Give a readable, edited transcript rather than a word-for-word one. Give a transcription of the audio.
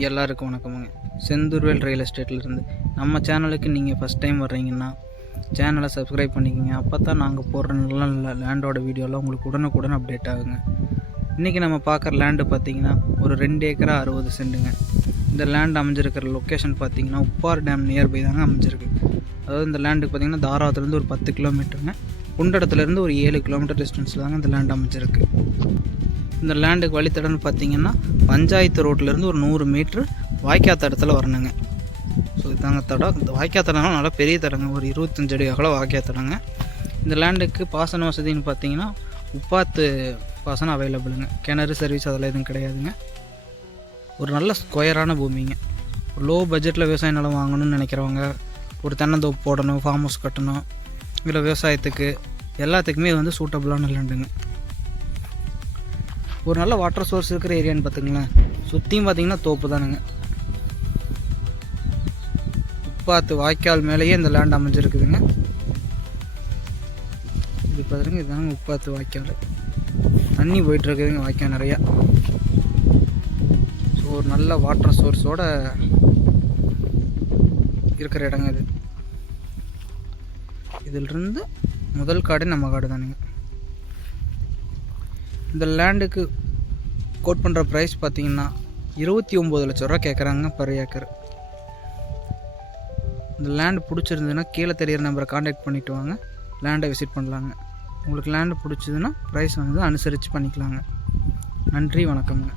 எல்லாருக்கும் வணக்கமுங்க. செந்தூர்வேல் ரியல் எஸ்டேட்லேருந்து நம்ம சேனலுக்கு நீங்கள் ஃபஸ்ட் டைம் வர்றீங்கன்னா சேனலை சப்ஸ்கிரைப் பண்ணிக்கோங்க. அப்போ தான் நாங்கள் போடுற நல்ல லேண்டோட வீடியோலாம் உங்களுக்கு உடனுக்குடன் அப்டேட் ஆகுங்க. இன்றைக்கி நம்ம பார்க்குற லேண்டு பார்த்திங்கன்னா ஒரு 2 ஏக்கரா 60 சென்ட்டுங்க. இந்த லேண்ட் அமைஞ்சிருக்கிற லொக்கேஷன் பார்த்திங்கன்னா உப்பார் டேம் நியர்பை தாங்க அமைஞ்சிருக்கு. அதாவது இந்த லேண்டுக்கு பார்த்திங்கன்னா தாராவத்துலேருந்து ஒரு 10 கிலோமீட்டருங்க, குண்டடத்துலேருந்து ஒரு 7 கிலோமீட்டர் டிஸ்டன்ஸில் தாங்க இந்த லேண்ட் அமைஞ்சிருக்கு. இந்த லேண்டுக்கு வழித்தடம்னு பார்த்தீங்கன்னா பஞ்சாயத்து ரோட்லேருந்து ஒரு 100 மீட்ரு வாய்க்கா தடத்தில் வரணுங்க. ஸோ இதாங்க தடம். இந்த வாய்க்கா தடம்னா நல்லா பெரிய தடங்க, ஒரு 25 அடி அகலம் வாய்க்கா தடங்க. இந்த லேண்டுக்கு பாசன வசதின்னு பார்த்தீங்கன்னா உப்பாத்து பாசனம் அவைலபிளுங்க. கிணறு சர்வீஸ் அதெல்லாம் எதுவும் கிடையாதுங்க. ஒரு நல்ல ஸ்கொயரான பூமிங்க. லோ பட்ஜெட்டில் விவசாய நிலம் வாங்கணும்னு நினைக்கிறவங்க, ஒரு தென்னந்தோப்பு போடணும், ஃபார்ம் ஹவுஸ் கட்டணும், இல்லை விவசாயத்துக்கு எல்லாத்துக்குமே வந்து சூட்டபுளான லேண்டுங்க. ஒரு நல்ல வாட்டர் சோர்ஸ் இருக்கிற ஏரியான்னு பார்த்துங்களேன். சுற்றியும் பார்த்தீங்கன்னா தோப்பு தானுங்க. உப்பாத்து வாய்க்கால் மேலேயே இந்த லேண்ட் அமைஞ்சிருக்குதுங்க. இது பார்த்துருங்க, இதுதாங்க உப்பாத்து வாய்க்கால். தண்ணி போயிட்டுருக்குதுங்க வாய்க்கால் நிறையா. ஸோ ஒரு நல்ல வாட்டர் சோர்ஸோடு இருக்கிற இடங்க இது. இதிலிருந்து முதல் காடு நம்ம காடு தானுங்க. இந்த லேண்டுக்கு கோட் பண்ணுற ப்ரைஸ் பார்த்திங்கன்னா 29 லட்ச ரூபா கேட்குறாங்க பர் ஏக்கர். இந்த லேண்டு பிடிச்சிருந்ததுன்னா கீழே தெரியிற நம்பரை காண்டாக்ட் பண்ணிவிட்டு வாங்க, லேண்டை விசிட் பண்ணலாங்க. உங்களுக்கு லேண்டு பிடிச்சதுன்னா ப்ரைஸ் வந்து அனுசரித்து பண்ணிக்கலாங்க. நன்றி, வணக்கம்ங்க.